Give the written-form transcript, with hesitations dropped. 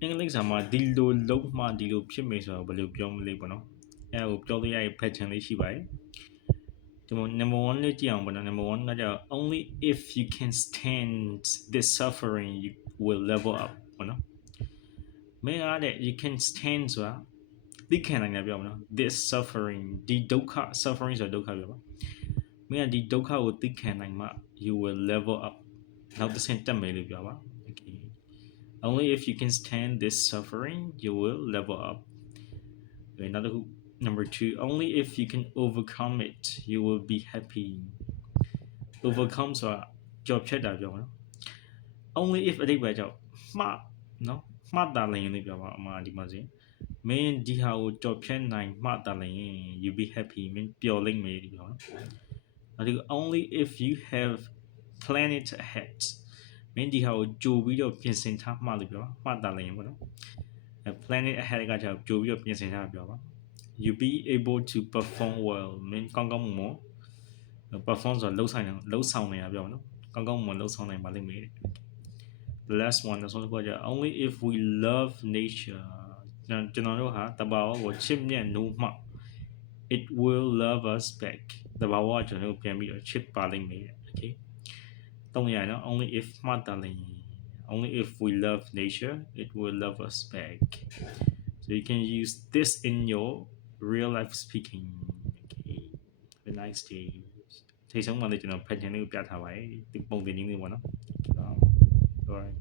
အင်္ဂလိပ်စာမှာဒီလိုလုံးမှဒီလိုဖြစ်မယ်ဆိုတော့ဘယ်လိုပြောမလဲပေါ့နော်အဲကိုပြောလို့ရတဲ့ pattern လေးရှိပါတယ်ဒီမှာ number 1လေးကြည့်အောင်ပေါ့နော် number 1ကကျတော့ only if you can stand this suffering you will level up ပေါ့နော်မင်းအားတဲ့ you can stand ဆိုတာသိခံနိုင်တယ်ပြောမှာနော် this suffering ဒီဒုက္ခ suffering ဆိုဒုက္ခပြောပါမင်းကဒီဒုက္ခကိုသိခံနိုင်မှ you will level up နောက်တစ်ဆင့်တက်မယ်လို့ပြောပါ okay only if you can stand this suffering you will level up another number 2 only if you can overcome it you will be happy overcome ဆိုတာကြော်ဖြတ်တာပြောမှာနော် only if အဓိပ္ပာယ်ကြောင့်မှနော်မှတ်တာလည်းလို့ပြောပါအမှဒီမှာစဉ်မင်းဒီဟာကိုကြော်ဖြတ်နိုင်မှတ်တာလည်း you be happy မင်းပျော်လိမ့်မယ်ပြောနော်အဲဒီ only if you have planned it ahead မင်းဒီဟာကိုကြိုပြီးတော့ပြင်ဆင်ထားမှလို့ပြောမှတ်တာလည်းပေါ့နော် plan it ahead ကကြောက်ကြိုပြီးတော့ပြင်ဆင်ထားပြောပါ you be able to perform well မင်းကောင်းကောင်းမွန် perform ဆိုလှုပ်ဆောင်နေတာပြောပါနော်ကောင်းကောင်းမွန်လှုပ်ဆောင်နိုင်ပါလိမ့်မယ် the last one ဆိုတော့ကြာ only if we love nature ကျွန်တော်တို့ဟာတဘာဝကိုချစ်မြတ်နိုးမှ it will love us back တဘာဝကကျွန်တော်တို့ပြန်ပြီးတော့ချစ်ပါလိမ့်မယ် okay တော့ရနော် only if မှတ်တာလည်း only if we love nature it will love us back so you can use this in your real life speaking okay have a nice day ထိတ်ဆုံးမှလည်းကျွန်တော် pattern လေးကိုပြထားပါတယ်ဒီပုံသင်နည်းလေးပေါ့နော် alright